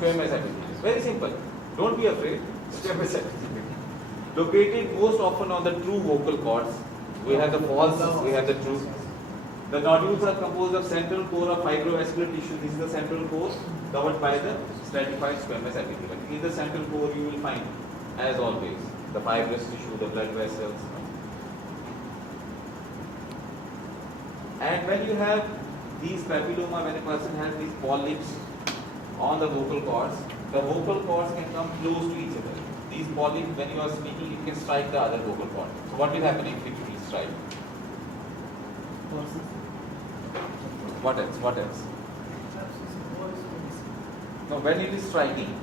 squamous epithelium. Very simple. Don't be afraid. Squamous epithelium. Located most often on the true vocal cords. We have the false, we have the true. The nodules are composed of central core of fibrovascular tissue. This is the central core covered by the stratified squamous epithelium. In the central core you will find, as always, the fibrous tissue, the blood vessels. And when you have these papilloma, when a person has these polyps on the vocal cords can come close to each other. These polyps, when you are speaking, it can strike the other vocal cord. So what will happen if it will strike? What else? What else? No, when it is striking,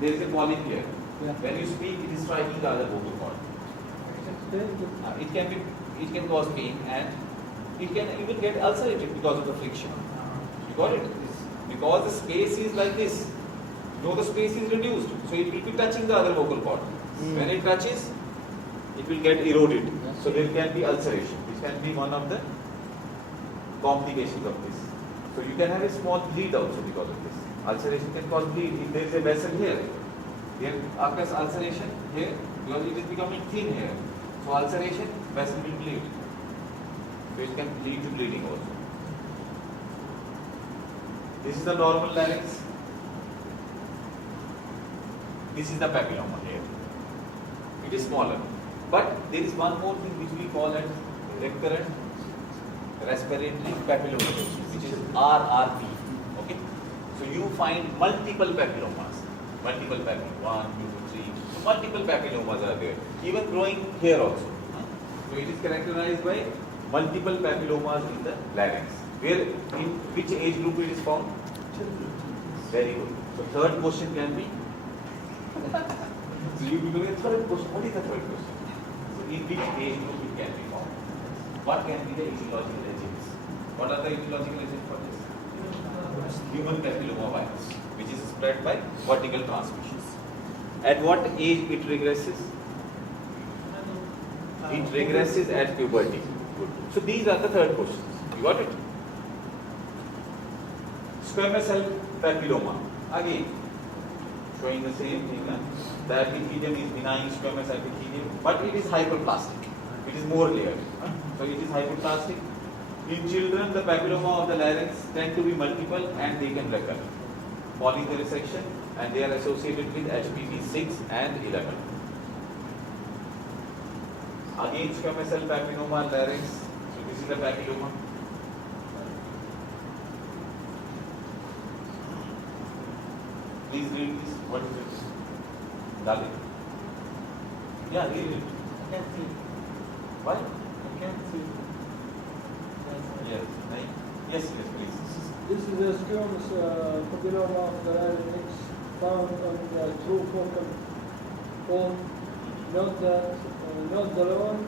there is a polyp here. Yeah. When you speak, it is striking the other vocal cord. It can cause pain, and it can even get ulcerated because of the friction. You got it? Because the space is like this. No, the space is reduced, so it will be touching the other vocal cord. When it touches, it will get eroded. So there can be ulceration, which can be one of the complications of this. So you can have a small bleed also because of this. Ulceration can cause bleed. If there is a vessel here occurs ulceration here, because it is becoming thin here. So ulceration, vessel will bleed. So it can lead to bleeding also. This is the normal larynx. This is the papilloma here. It is smaller. But there is one more thing which we call as recurrent respiratory papillomatosis, which is RRP. Okay? So you find multiple papillomas. Multiple papillomas. 1, 2, 3. So multiple papillomas are there. Even growing here also. So it is characterized by multiple papillomas in the larynx. Where, in which age group it is found? Very good. So third question can be. So you will be third question. What is the third question? So in which age group it can be found? What can be the etiological agents? What are the etiological agents for this? Human papilloma virus, which is spread by vertical transmission. At what age it regresses? It regresses at puberty. Good. So these are the third questions. You got it? Squamous cell papilloma. Again, showing the same thing. The epithelium is benign squamous epithelium, but it is hyperplastic. It is more layered. So it is hyperplastic. In children, the papilloma of the larynx tend to be multiple and they can recur. Following the resection, and they are associated with HPV 6 and 11. Again, squamous cell papilloma larynx. So this is the papilloma. Please read this. What is it? Dalit. Yeah, read it. I can't see. Why? I can't see. Yes. Yes, yes, please. This is a squamous papilloma of the larynx found on the true focal bone. Note the lone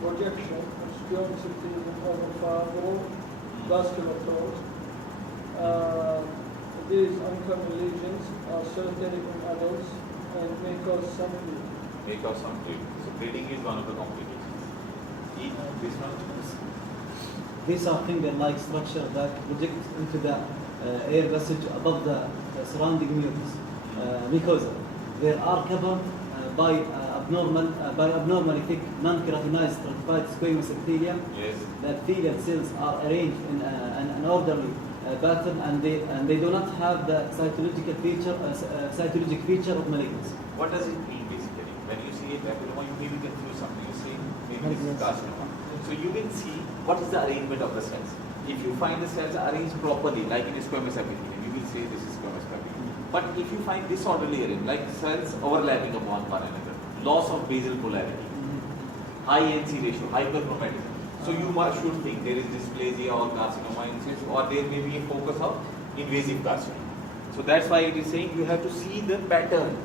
projection of squamous epithelium over fibrovascular pores. These uncommon lesions are solitary in adults and may cause some bleeding. May cause some bleeding. So bleeding is one of the complications. This one. These are finger-like structures that project into the air passage above the surrounding mucus mucosa. They are covered by abnormally thick, non-keratinized stratified squamous epithelium. Yes. The epithelial cells are arranged in an orderly pattern, and they do not have the cytologic feature of malignancy. What does it mean basically? When you see a papilloma, you may be confused something. You see maybe this is carcinoma. So you will see what is the arrangement of the cells. If you find the cells arranged properly, like in a squamous epithelium, you will say this is squamous epithelium. But if you find disorderly arranged, like cells overlapping upon one another, loss of basal polarity, high NC ratio, hyperchromatism. So you should think there is dysplasia or carcinoma in cells, or there may be a focus of invasive carcinoma. So that's why it is saying you have to see the pattern,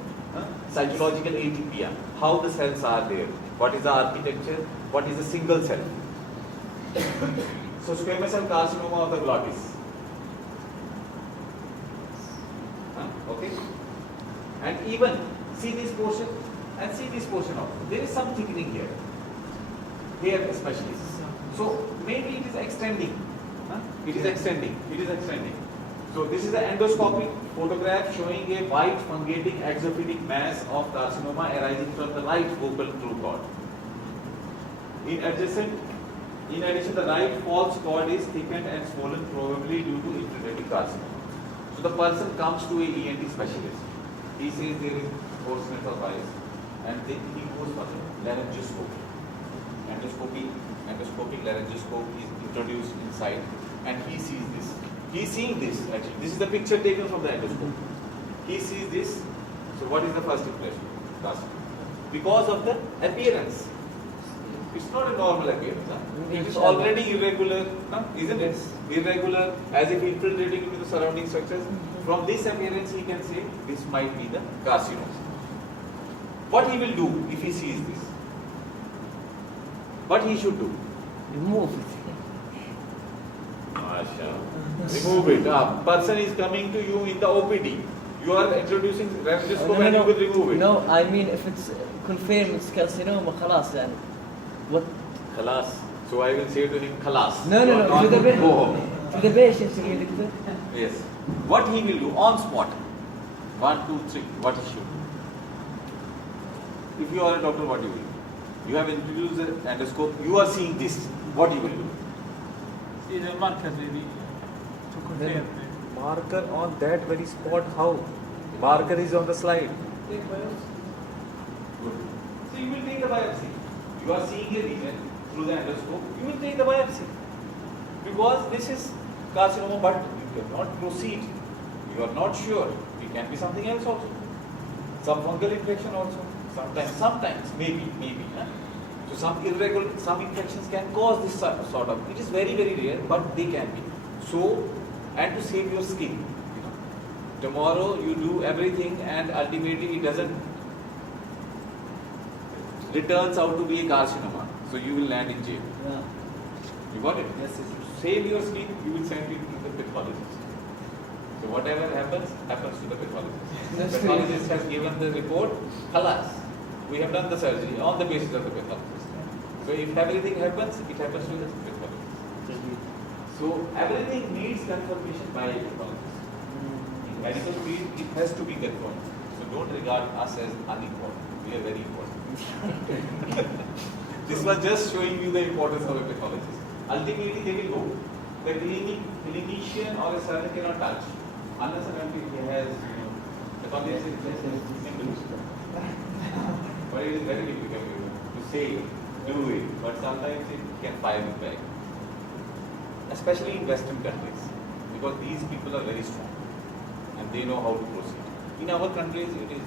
cytological atypia, how the cells are there, what is the architecture, what is the single cell. So squamous cell carcinoma of the glottis. Okay? And even see this portion and see this portion also. There is some thickening here. Here especially. So maybe it is extending. It is extending. It is extending. So this is the endoscopic photograph showing a white fungating exophytic mass of carcinoma arising from the right vocal true cord. In addition, the right false cord is thickened and swollen, probably due to infiltrating carcinoma. So the person comes to a ENT specialist. He says there is hoarseness of voice, and then he goes for the laryngoscopy. Endoscopic laryngoscope is introduced inside, and he sees this. He is seeing this actually. This is the picture taken from the endoscope. He sees this. So what is the first impression? Because of the appearance. It's not a normal appearance. Huh? It is already irregular, huh? Isn't it? Irregular, as if infiltrating into the surrounding structures. From this appearance, he can say this might be the carcinoma. What he will do if he sees this? What he should do? Remove it. Remove it. Person is coming to you in the OPD. You are introducing laryngoscope and you will remove it. No, I mean if it's confirmed it's carcinoma, خلاص يعني. What? Khalas. So I will say to him, Khalas. No, You are not to the going to go home. to the patient you will do. Yes. What he will do on spot? 1, 2, 3. What he should do? If you are a doctor, what you will do? You have introduced the endoscope. You are seeing this. What you will do? See the marker maybe to confirm. Marker on that very spot. How? Marker is on the slide. Take biopsy. Good. So you will take the biopsy. You are seeing a region through the endoscope. You will take the biopsy because this is carcinoma, but you cannot proceed. You are not sure. It can be something else also. Some fungal infection also. Sometimes, maybe. Huh? So some infections can cause this sort of. It is very, very rare, but they can be. So, and to save your skin, tomorrow you do everything, and ultimately it doesn't returns out to be a carcinoma. So you will land in jail. Yeah. You got it? Yes, yes. Save your skin, you will send it to the pathologist. So whatever happens to the pathologist. The pathologist has given the report, alas, we have done the surgery on the basis of the pathologist. So if everything happens, it happens to the pathologist. So everything needs confirmation by a pathologist. In medical field, it has to be confirmed. So don't regard us as unimportant. We are very important. This was just showing you the importance of a pathologist. Ultimately, they will go. The clinician or a surgeon cannot touch unless and until he has, pathologist is less than but it is very difficult to say, do it. But sometimes it can fire you back, especially in Western countries, because these people are very strong and they know how to proceed. In our countries, it is.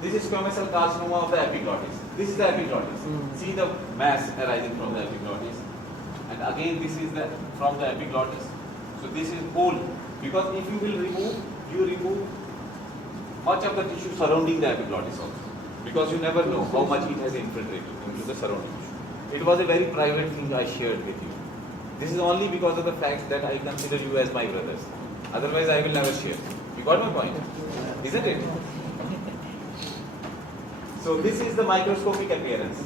This is squamous cell carcinoma of the epiglottis. This is the epiglottis. See the mass arising from the epiglottis. And again, this is from the epiglottis. So this is whole. Because if you will remove, you remove much of the tissue surrounding the epiglottis also. Because you never know how much it has infiltrated into the surrounding tissue. It was a very private thing I shared with you. This is only because of the fact that I consider you as my brothers. Otherwise, I will never share. You got my point? Isn't it? So this is the microscopic appearance.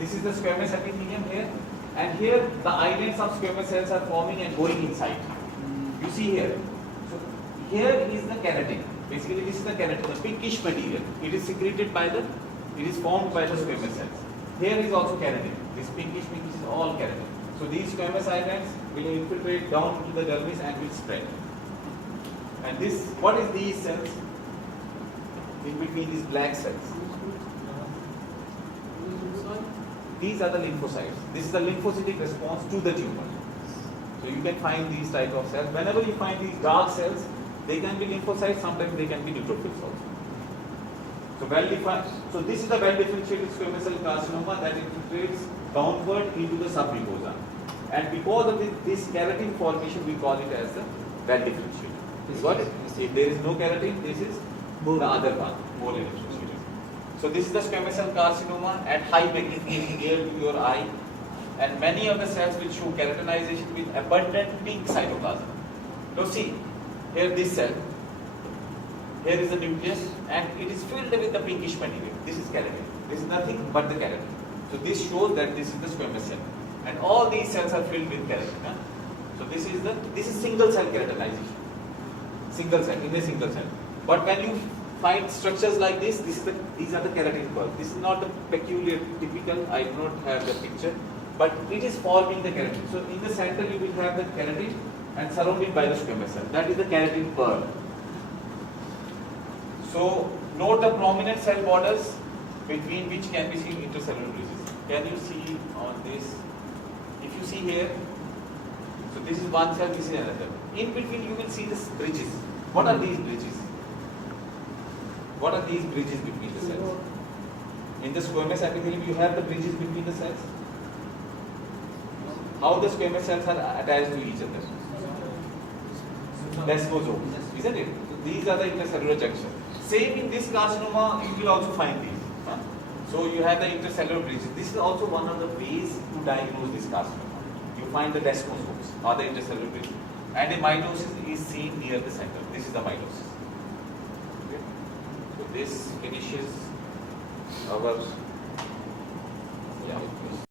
This is the squamous epithelium here, and here the islands of squamous cells are forming and going inside. You see here. So here is the keratin. Basically, this is the keratin, the pinkish material. It is secreted by it is formed by the squamous cells. Here is also keratin. This pinkish is all keratin. So these squamous islands will infiltrate down into the dermis and will spread. And this, what is these cells? In between these black cells. These are the lymphocytes. This is the lymphocytic response to the tumor. So you can find these type of cells. Whenever you find these dark cells, they can be lymphocytes, sometimes they can be neutrophils also. So well defined. So this is the well differentiated squamous cell carcinoma that infiltrates downward into the submucosa. And because of this keratin formation, we call it as the well differentiated. You got it? If there is no keratin, this is the other one, more differentiated. So this is the squamous cell carcinoma at high magnification near to your eye, and many of the cells will show keratinization with abundant pink cytoplasm. Now see, here this cell, here is the nucleus, and it is filled with the pinkish material. This is keratin. This is nothing but the keratin. So this shows that this is the squamous cell, and all these cells are filled with keratin. So this is single cell keratinization. Single cell, in a single cell. But when you find structures like this, these are the keratin pearl. This is not the peculiar, typical, I do not have the picture, but it is forming the keratin. So in the center you will have the keratin and surrounded by the squamous cell. That is the keratin pearl. So note the prominent cell borders between which can be seen intercellular bridges. Can you see on this? If you see here, so this is one cell, this is another. In between you will see these bridges. What are these bridges? What are these bridges between the cells? In the squamous epithelium you have the bridges between the cells. How the squamous cells are attached to each other? Desmosomes, isn't it? So these are the intercellular junctions. Same in this carcinoma, you will also find these. So you have the intercellular bridges. This is also one of the ways to diagnose this carcinoma. You find the desmosomes or the intercellular bridges. And a mitosis is seen near the center. This is the mitosis. Okay. So this finishes our